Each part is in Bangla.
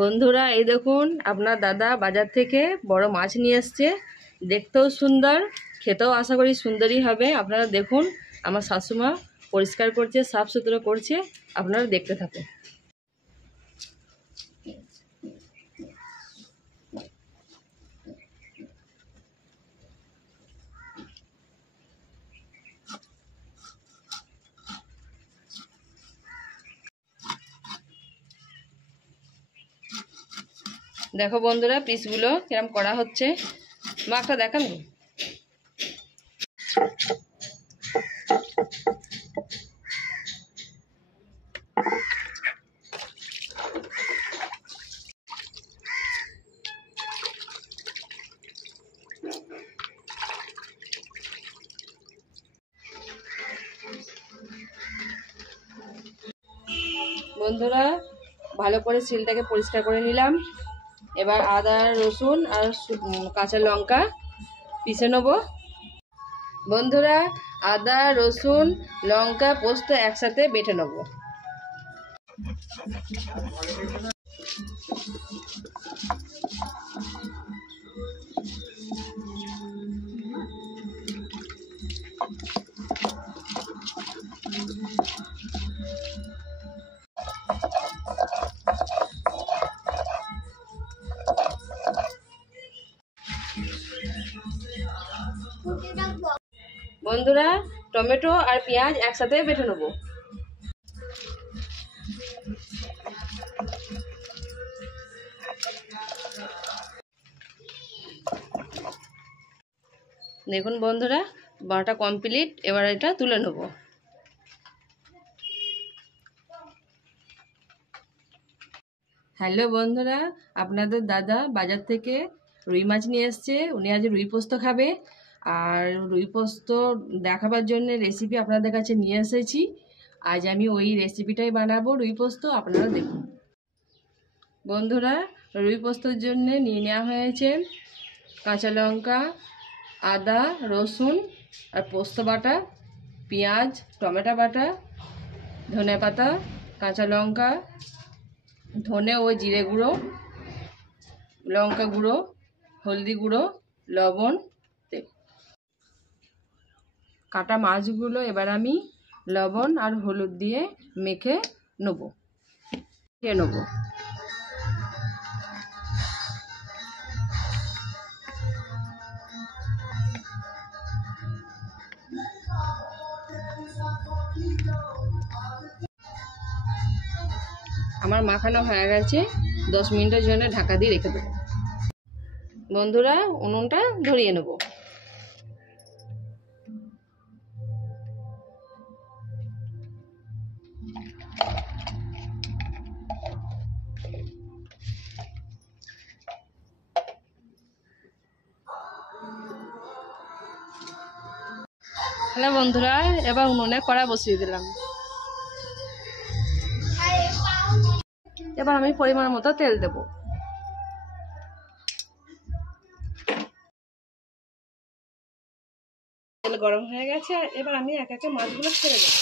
বন্ধুরা এই দেখুন আপনার দাদা বাজার থেকে বড় মাছ নিয়ে এসছে। দেখতেও সুন্দর, খেতেও আশা করি সুন্দরই হবে। আপনারা দেখুন আমার শাশুমা পরিষ্কার করছে, সাফ সুতরো করছে, আপনারা দেখতে থাকুন। দেখো বন্ধুরা পিসগুলো কিরম করা হচ্ছে, মা একটা দেখান। বন্ধুরা ভালো করে শিলটাকে পরিষ্কার করে নিলাম। এবার আদা রসুন আর কাঁচা লঙ্কা পিষে নেব। বন্ধুরা আদা রসুন লঙ্কা পোস্ত একসাথে বেটে নেব। বন্ধুরা টমেটো আর পেঁয়াজ একসাথে বেটে নেব। দেখুন বন্ধুরা বাটা কমপ্লিট, এবার এটা তুলে নেব। হ্যালো বন্ধুরা, আপনাদের দাদা বাজার থেকে রুই মাছ নিয়ে এসছে। উনি আজ রুই পোস্ত খাবে, আর রুই পোস্ত দেখাবার জন্য রেসিপি আপনাদের কাছে নিয়ে এসেছি। আজ আমি ওই রেসিপিটাই বানাবো, রুই পোস্ত। আপনারা দেখুন বন্ধুরা, রুই পোস্তর জন্য নিয়ে নেওয়া হয়েছে কাঁচা লঙ্কা, আদা রসুন আর পোস্ত বাটা, পেঁয়াজ টমেটো বাটা, ধনে পাতা, কাঁচা লঙ্কা, ধনে ও জিরে গুঁড়ো, লঙ্কা গুঁড়ো, হলদি গুঁড়ো, লবণ, তেল। কাটা মাছগুলো এবার আমি লবণ আর হলুদ দিয়ে মেখে নেব। আমার মাখানো হয়ে গেছে, 10 মিনিটের জন্য ঢাকা দিয়ে রেখে দেবো। বন্ধুরা উনুনটা ধরিয়ে নেব। হ্যালো বন্ধুরা, এবার উনুনে কড়া বসিয়ে দিলাম। এবার আমি পরিমাণ মতো তেল দেব। তেল গরম হয়ে গেছে, এবার আমি এক একে মাছগুলো ছেড়ে দেবো।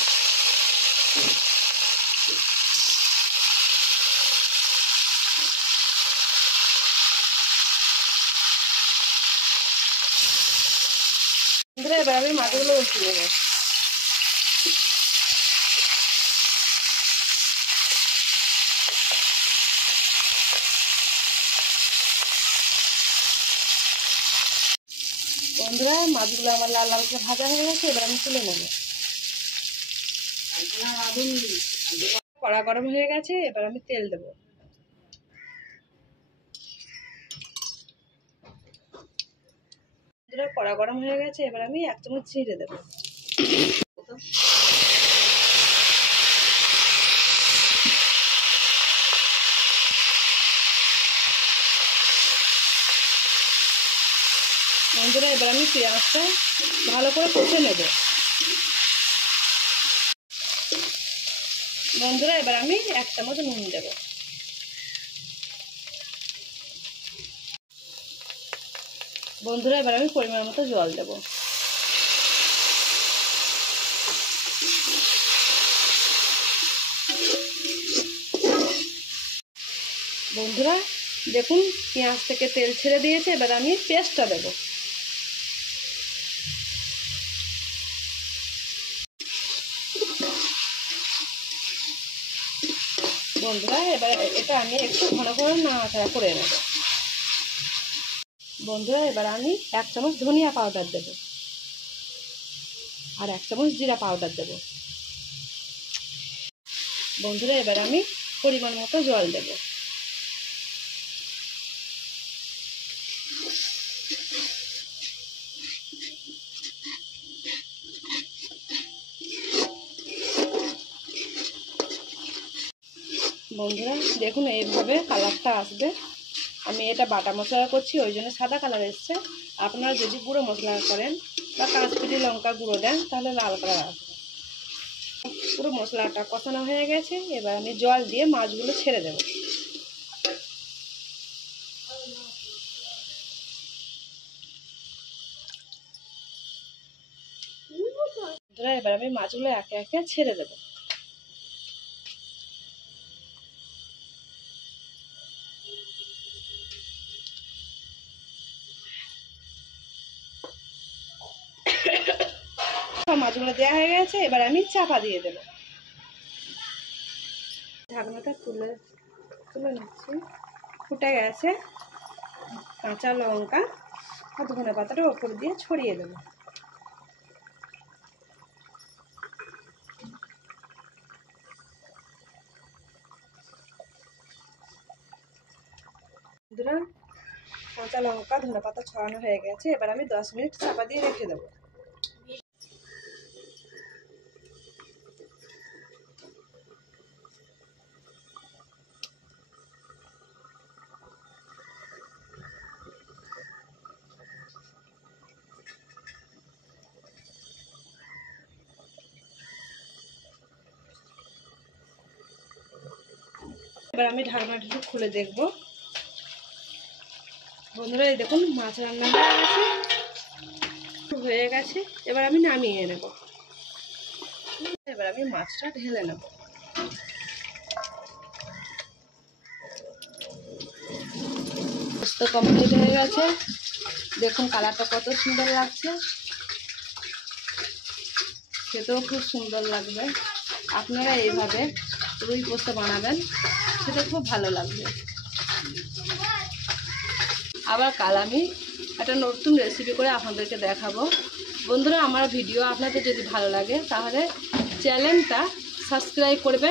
এবার আমি মাছগুলো বসিয়ে দেবো। বন্ধুরা মাছগুলো আমার লাল লাল করে ভাজা হয়ে গেছে, এবার আমি তুলে নেবো। কড়া গরম হয়ে গেছে, এবার আমি তেল দেবো। কড়া গরম হয়ে গেছে, এবার আমি 1 চামচ জিরে দেবো। বন্ধুরা এবার আমি পেঁয়াজটা ভালো করে কষে নেব। বন্ধুরা এবার আমি 1 চামচ নুন দেব। বন্ধুরা এবার আমি পরিমাণ মতো জল দেব। বন্ধুরা দেখুন পেঁয়াজ থেকে তেল ছেড়ে দিয়েছে, এবার আমি পেস্টটা দেব। বন্ধুরা এবার এটা আমি একটু ঘন ঘন নাড়াচাড়া করে নেব। বন্ধুরা এবার আমি 1 চামচ ধনিয়া পাউডার দেব আর 1 চামচ জিরা পাউডার দেব। বন্ধুরা এবার আমি পরিমাণ মতো জল দেব। বন্ধুরা দেখুন এইভাবে কালারটা আসবে। আমি এটা বাটা মশলা করছি, ওই জন্য সাদা কালার এসছে। আপনারা যদি গুঁড়ো মশলা করেন বা কাশ্মীরি লঙ্কা গুঁড়ো দেন তাহলে লাল কালার আসবে। পুরো মশলাটা কষানো হয়ে গেছে, এবার আমি জল দিয়ে মাছগুলো ছেড়ে দেব। এবার আমি মাছগুলো একে একে ছেড়ে দেব। মাছগুলো দেওয়া হয়ে গেছে, এবার আমি চাপা দিয়ে দেব। ঢাকনাটা তুলে নিচ্ছি। ফুটে গেছে। কাঁচা লঙ্কা আর ধনে পাতাটা ওপর দিয়ে ছড়িয়ে দেব। বন্ধুরা কাঁচা লঙ্কা ধনে পাতা ছড়ানো হয়ে গেছে, এবার আমি 10 মিনিট চাপা দিয়ে রেখে দেবো। এবার আমি ঢাকনাটা খুলে দেখব। বন্ধুরা এই দেখুন মাছ রান্না হয়ে গেছে। এবার আমি নামিয়ে নেব। এবার আমি মাছটা ঢেলে নেব। তো কমপ্লিট হয়ে গেছে। দেখুন কালারটা কত সুন্দর লাগছে, খেতেও খুব সুন্দর লাগবে। আপনারা এইভাবে রুই পোস্ত বানাবেন, খেতে খুব ভালো লাগবে। আবার কাল আমি একটা নতুন রেসিপি করে আপনাদেরকে দেখাবো। বন্ধুরা আমার ভিডিও আপনাদের যদি ভালো লাগে তাহলে চ্যানেলটা সাবস্ক্রাইব করবেন।